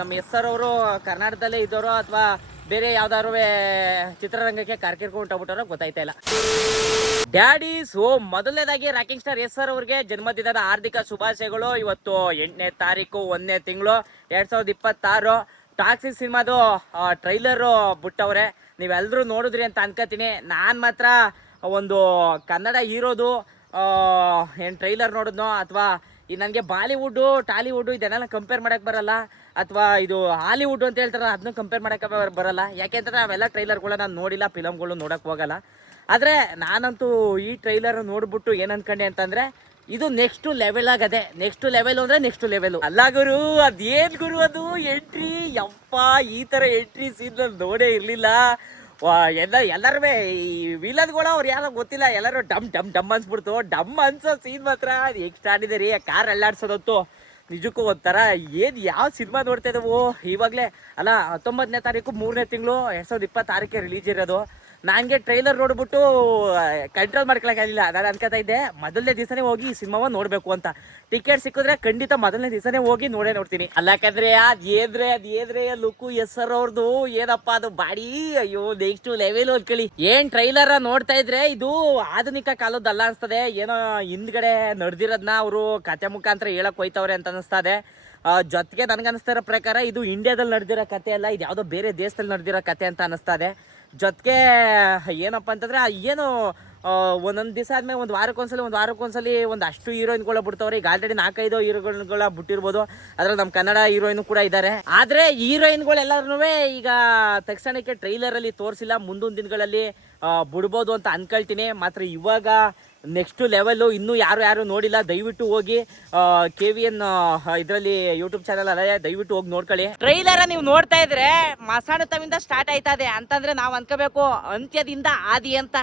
ನಮ್ಮ S R ಅವರು ಕರ್ನಾಟಕದಲ್ಲೇ ಇದ್ದವರು ಅಥವಾ ಬೇರೆ ಯಾವ್ದಾದ್ರು ಚಿತ್ರರಂಗಕ್ಕೆ ಕಾರ್ಕಿರ್ಕೊಂಡ್ಬಿಟ್ಟಾರೋ ಗೊತ್ತಾಯ್ತಾ ಇಲ್ಲ. ಡ್ಯಾಡಿ ಸೋ ಮೊದಲನೇದಾಗಿ ರಾಕಿಂಗ್ ಸ್ಟಾರ್ ಎಸ್ ಆರ್ ಅವ್ರಿಗೆ ಜನ್ಮದಿನದ ಹಾರ್ದಿಕ ಶುಭಾಶಯಗಳು. ಇವತ್ತು 8ನೇ ತಾರೀಕು 1ನೇ ತಿಂಗಳು 2026. ಟಾಕ್ಸಿಕ್ ಸಿನಿಮಾದು ಟ್ರೈಲರ್ ಬಿಟ್ಟವ್ರೆ, ನೀವೆಲ್ಲರೂ ನೋಡಿದ್ರಿ ಅಂತ ಅನ್ಕೋತೀನಿ. ನಾನು ಮಾತ್ರ ಒಂದು ಕನ್ನಡ ಹೀರೋದು ಏನು ಟ್ರೈಲರ್ ನೋಡಿದ್ನೋ ಅಥವಾ ಈ ನನಗೆ ಬಾಲಿವುಡ್ಡು ಟಾಲಿವುಡ್ಡು ಇದನ್ನೆಲ್ಲ ಕಂಪೇರ್ ಮಾಡೋಕ್ಕೆ ಬರಲ್ಲ, ಅಥವಾ ಇದು ಹಾಲಿವುಡ್ ಅಂತ ಹೇಳ್ತಾರೆ ಅದನ್ನ ಕಂಪೇರ್ ಮಾಡೋಕ್ಕೆ ಬರಲ್ಲ. ಯಾಕೆಂತಂದ್ರೆ ಅವೆಲ್ಲ ಟ್ರೈಲರ್ಗಳು ನಾನು ನೋಡಿಲ್ಲ, ಫಿಲಮ್ಗಳು ನೋಡೋಕ್ಕೆ ಹೋಗಲ್ಲ. ಆದರೆ ನಾನಂತೂ ಈ ಟ್ರೈಲರ್ ನೋಡ್ಬಿಟ್ಟು ಏನು ಅನ್ಕೊಂಡೆ ಅಂತಂದರೆ ಇದು ನೆಕ್ಸ್ಟ್ ಲೆವೆಲ್ ಆಗದೆ. ನೆಕ್ಸ್ಟ್ ಲೆವೆಲ್ ಅಂದರೆ ನೆಕ್ಸ್ಟ್ ಲೆವೆಲು ಅಲ್ಲ ಗುರು, ಅದೇನು ಗುರು ಅದು ಎಂಟ್ರಿ, ಯಪ್ಪ ಈ ಥರ ಎಂಟ್ರಿ ಸೀನ್ ನೋಡೇ ಇರಲಿಲ್ಲ. ಎಲ್ಲರೂ ಈ ವಿಲನ್ಗಳು ಅವ್ರು ಯಾರೋ ಗೊತ್ತಿಲ್ಲ, ಎಲ್ಲರೂ ಡಮ್ ಡಮ್ ಡಮ್ ಅನ್ಸ್ಬಿಡ್ತು. ಡಮ್ ಅನ್ಸೋ ಸೀನ್ ಮಾತ್ರ ಅದು ಎಕ್ಸ್ಟ್ರಾ ಆಡಿದೆ ರೀ. ಕಾರ್ ಅಲ್ಲಾಡ್ಸೋದತ್ತು ನಿಜಕ್ಕೂ ಒಂಥರ ಏನು ಯಾವ ಸಿನಿಮಾ ನೋಡ್ತಾ ಇದ್ದವು ಇವಾಗಲೇ ಅಲ್ಲ. 19ನೇ ತಾರೀಕು 3ನೇ ತಿಂಗಳು 2026ಕ್ಕೆ ರಿಲೀಸ್ ಇರೋದು. ನನಗೆ ಟ್ರೈಲರ್ ನೋಡ್ಬಿಟ್ಟು ಕಂಟ್ರೋಲ್ ಮಾಡ್ಕೊಳಕ್ಕಾಗಲಿಲ್ಲ. ನಾನು ಅನ್ಕೋತಾ ಇದ್ದೆ ಮೊದಲನೇ ದಿವಸನೇ ಹೋಗಿ ಈ ಸಿನಿಮಾವನ್ನು ನೋಡಬೇಕು ಅಂತ. ಟಿಕೆಟ್ ಸಿಕ್ಕಿದ್ರೆ ಖಂಡಿತ ಮೊದಲನೇ ದಿವಸನೇ ಹೋಗಿ ನೋಡ್ತೀನಿ. ಅಲ್ಲಕಂದ್ರೆ ಅದೇದ್ರೆ ಲುಕ್ಕು ಎಸ್ ಆರ್ ಅವ್ರದ್ದು ಏನಪ್ಪ ಅದು ಬಾಡಿ, ಅಯ್ಯೋ ನೆಕ್ಸ್ಟ್ ಲೆವೆಲ್ ಓದ್ಕೊಳ್ಳಿ. ಏನ್ ಟ್ರೈಲರ್ ನೋಡ್ತಾ ಇದ್ರೆ ಇದು ಆಧುನಿಕ ಕಾಲದ್ದಲ್ಲ ಅನ್ಸ್ತದೆ. ಏನೋ ಹಿಂದ್ಗಡೆ ನಡೆದಿರೋದನ್ನ ಅವರು ಕತೆ ಮುಖಾಂತರ ಹೇಳಕ್ ಹೋಯ್ತವ್ರೆ ಅಂತ ಅನಿಸ್ತದೆ. ಜೊತೆಗೆ ನನಗನ್ನಿಸ್ತಾ ಇರೋ ಪ್ರಕಾರ ಇದು ಇಂಡಿಯಾದಲ್ಲಿ ನಡೆದಿರೋ ಕತೆ ಅಲ್ಲ, ಇದು ಯಾವುದೋ ಬೇರೆ ದೇಶದಲ್ಲಿ ನಡೆದಿರೋ ಕತೆ ಅಂತ ಅನಿಸ್ತದೆ. ಜೊತೆಗೆ ಏನಪ್ಪ ಅಂತಂದರೆ ಏನು ಒಂದೊಂದು ದಿವಸ ಆದಮೇಲೆ ಒಂದು ವಾರಕ್ಕೊಂದ್ಸಲಿ ಒಂದು ಅಷ್ಟು ಹೀರೋಯಿನ್ಗಳ ಬಿಡ್ತವ್ರೆ. ಈಗ ಆಲ್ರೆಡಿ 4-5 ಹೀರೋಯಿನ್ಗಳ ಬಿಟ್ಟಿರ್ಬೋದು, ಅದ್ರಲ್ಲಿ ನಮ್ಮ ಕನ್ನಡ ಹೀರೋಯಿನ್ ಕೂಡ ಇದ್ದಾರೆ. ಆದರೆ ಹೀರೋಯಿನ್ಗಳೆಲ್ಲರೂ ಈಗ ತಕ್ಷಣಕ್ಕೆ ಟ್ರೈಲರಲ್ಲಿ ತೋರಿಸಿಲ್ಲ, ಮುಂದಿನ ದಿನಗಳಲ್ಲಿ ಬಿಡ್ಬೋದು ಅಂತ ಅನ್ಕೊಳ್ತೀನಿ. ಮಾತ್ರ ಇವಾಗ ನೆಕ್ಸ್ಟ್ ಲೆವೆಲ್ಲು ಇನ್ನೂ ಯಾರು ನೋಡಿಲ್ಲ, ದಯವಿಟ್ಟು ಹೋಗಿ KVN ಇದರಲ್ಲಿ ಯೂಟ್ಯೂಬ್ ಚಾನಲ್ ಅಲ್ಲ, ದಯವಿಟ್ಟು ಹೋಗಿ ನೋಡ್ಕೊಳ್ಳಿ. ಟ್ರೈಲರ್ ನೀವು ನೋಡ್ತಾ ಇದ್ರೆ ಮಸಾಣತವಿಂದ ಸ್ಟಾರ್ಟ್ ಆಯ್ತದೆ ಅಂತಂದ್ರೆ ನಾವು ಅನ್ಕೋಬೇಕು ಅಂತ್ಯದಿಂದ ಆದಿ ಅಂತ.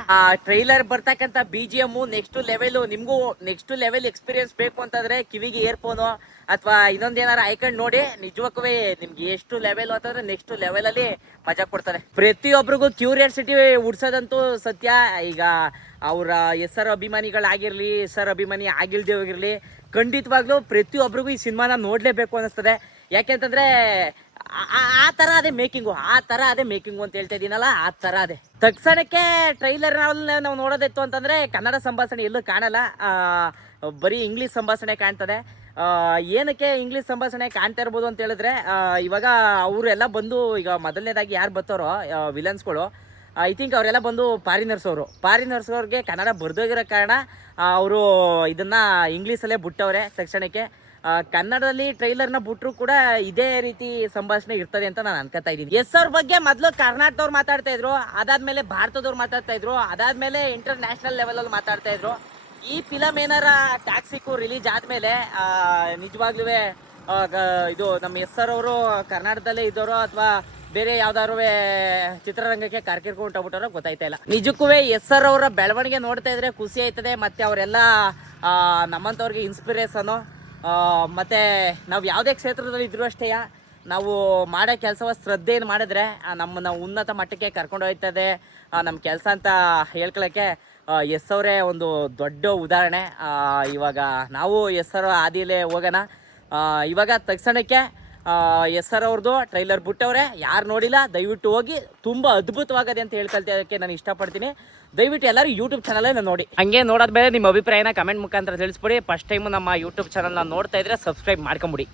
ಟ್ರೈಲರ್ ಬರ್ತಕ್ಕಂಥ BGM ನೆಕ್ಸ್ಟ್ ಲೆವೆಲ್. ನಿಮ್ಗೂ ನೆಕ್ಸ್ಟ್ ಲೆವೆಲ್ ಎಕ್ಸ್ಪೀರಿಯನ್ಸ್ ಬೇಕು ಅಂತಂದ್ರೆ ಕಿವಿಗೆ ಇಯರ್ಫೋನು ಅಥವಾ ಇನ್ನೊಂದೇನಾರು ಆಯ್ಕೊಂಡು ನೋಡಿ. ನಿಜಕ್ಕೂ ನಿಮ್ಗೆ ಎಷ್ಟು ಲೆವೆಲ್ ಅಂತಂದ್ರೆ ನೆಕ್ಸ್ಟ್ ಲೆವೆಲ್ ಅಲ್ಲಿ ಮಜಾ ಕೊಡ್ತಾರೆ. ಪ್ರತಿಯೊಬ್ಬರಿಗೂ ಕ್ಯೂರಿಯಾಸಿಟಿ ಉಡ್ಸೋದಂತೂ ಸತ್ಯ. ಈಗ ಅವರ ಎಸ್ ಆರ್ ಅಭಿಮಾನಿಗಳಾಗಿರ್ಲಿ, ಎಸ್ ಆರ್ ಅಭಿಮಾನಿ ಆಗಿಲ್ದೇ ಹೋಗಿರ್ಲಿ, ಖಂಡಿತವಾಗ್ಲೂ ಪ್ರತಿಯೊಬ್ಬರಿಗೂ ಈ ಸಿನಿಮಾನ ನೋಡಲೇಬೇಕು ಅನ್ನಿಸ್ತದೆ. ಯಾಕೆಂತಂದ್ರೆ ಆ ಥರ ಅದೇ ಮೇಕಿಂಗು ಅಂತ ಹೇಳ್ತಾ ಇದ್ದೀನಲ್ಲ, ಆ ಥರ ಅದೇ. ತಕ್ಷಣಕ್ಕೆ ಟ್ರೈಲರ್ ನಾವು ನೋಡೋದಿತ್ತು ಅಂತಂದರೆ ಕನ್ನಡ ಸಂಭಾಷಣೆ ಎಲ್ಲೂ ಕಾಣಲ್ಲ, ಬರೀ ಇಂಗ್ಲೀಷ್ ಸಂಭಾಷಣೆ ಕಾಣ್ತದೆ. ಏನಕ್ಕೆ ಇಂಗ್ಲೀಷ್ ಸಂಭಾಷಣೆ ಕಾಣ್ತಾ ಇರ್ಬೋದು ಅಂತ ಹೇಳಿದ್ರೆ, ಇವಾಗ ಅವರೆಲ್ಲ ಬಂದು ಈಗ ಮೊದಲನೇದಾಗಿ ಯಾರು ಬರ್ತಾರೋ ವಿಲನ್ಸ್ಗಳು, ಐ ಥಿಂಕ್ ಅವರೆಲ್ಲ ಬಂದು ಫಾರಿನರ್ಸ್ ಅವ್ರಿಗೆ ಕನ್ನಡ ಬರ್ದೋಗಿರೋ ಕಾರಣ ಅವರು ಇದನ್ನು ಇಂಗ್ಲೀಷಲ್ಲೇ ಬಿಟ್ಟವ್ರೆ. ತಕ್ಷಣಕ್ಕೆ ಕನ್ನಡದಲ್ಲಿ ಟ್ರೈಲರ್ನ ಬಿಟ್ಟರು ಕೂಡ ಇದೇ ರೀತಿ ಸಂಭಾಷಣೆ ಇರ್ತದೆ ಅಂತ ನಾನು ಅನ್ಕೋತಾ ಇದ್ದೀನಿ. ಎಸ್ ಅವ್ರ ಬಗ್ಗೆ ಮೊದಲು ಕರ್ನಾಟಕದವ್ರು ಮಾತಾಡ್ತಾ ಇದ್ರು, ಅದಾದ್ಮೇಲೆ ಭಾರತದವ್ರು ಮಾತಾಡ್ತಾ ಇದ್ರು, ಅದಾದ್ಮೇಲೆ ಇಂಟರ್ನ್ಯಾಷನಲ್ ಲೆವೆಲಲ್ಲಿ ಮಾತಾಡ್ತಾ ಇದ್ರು. ಈ ಫಿಲಮ್ ಏನಾರ ಟ್ಯಾಕ್ಸಿಕ್ಕು ರಿಲೀಸ್ ಆದಮೇಲೆ ನಿಜವಾಗ್ಲೂ ಇದು ನಮ್ಮ ಎಸ್ ಆರ್ ಅವರು ಕರ್ನಾಟಕದಲ್ಲೇ ಇದ್ದವರು ಅಥವಾ ಬೇರೆ ಯಾವ್ದಾದ್ರು ಚಿತ್ರರಂಗಕ್ಕೆ ಕಾರ್ಕಿರ್ಕೊಂಡ್ಬಿಟ್ಟಾರೋ ಗೊತ್ತಾಯ್ತಾ ಇಲ್ಲ. ನಿಜಕ್ಕೂ ಎಸ್ ಆರ್ ಅವರ ಬೆಳವಣಿಗೆ ನೋಡ್ತಾ ಇದ್ರೆ ಖುಷಿ ಆಯ್ತದೆ. ಮತ್ತು ಅವರೆಲ್ಲ ನಮ್ಮಂಥವ್ರಿಗೆ ಇನ್ಸ್ಪಿರೇಷನು. ಮತ್ತು ನಾವು ಯಾವುದೇ ಕ್ಷೇತ್ರದಲ್ಲಿ ಇದ್ರೂ ಅಷ್ಟೇ, ನಾವು ಮಾಡೋ ಕೆಲಸವ ಶ್ರದ್ಧೆಯನ್ನು ಮಾಡಿದ್ರೆ ನಮ್ಮನ್ನು ಉನ್ನತ ಮಟ್ಟಕ್ಕೆ ಕರ್ಕೊಂಡು ಹೋಗ್ತದೆ ನಮ್ಮ ಕೆಲಸ ಅಂತ ಹೇಳ್ಕೊಳ್ಳೋಕ್ಕೆ ಎಸ್ ಅವರೇ ಒಂದು ದೊಡ್ಡ ಉದಾಹರಣೆ. ಇವಾಗ ನಾವು ಎಸ್ ಆರ್ ಹಾದಿಯಲ್ಲೇ ಹೋಗೋಣ. ಇವಾಗ ತಕ್ಷಣಕ್ಕೆ ಎಸ್ ಆರ್ ಅವ್ರದ್ದು ಟ್ರೈಲರ್ ಬಿಟ್ಟವ್ರೆ, ಯಾರು ನೋಡಿಲ್ಲ ದಯವಿಟ್ಟು ಹೋಗಿ, ತುಂಬ ಅದ್ಭುತವಾಗದೆ ಅಂತ ಹೇಳ್ಕೊಳ್ತೇಳಕ್ಕೆ ನಾನು ಇಷ್ಟಪಡ್ತೀನಿ. ದಯವಿಟ್ಟು ಎಲ್ಲರೂ ಯೂಟ್ಯೂಬ್ ಚಾನಲೇ ನೋಡಿ. ಹಂಗೆ ನೋಡೋದ್ಮೇಲೆ ನಿಮ್ಮ ಅಭಿಪ್ರಾಯನ ಕಮೆಂಟ್ ಮುಖಾಂತರ ತಿಳಿಸ್ಬಿಡಿ. ಫಸ್ಟ್ ಟೈಮು ನಮ್ಮ ಯೂಟ್ಯೂಬ್ ಚಾನಲ್ನ ನೋಡ್ತಾ ಇದ್ರೆ ಸಬ್ಸ್ಕ್ರೈಬ್ ಮಾಡ್ಕೊಂಬಿಡಿ.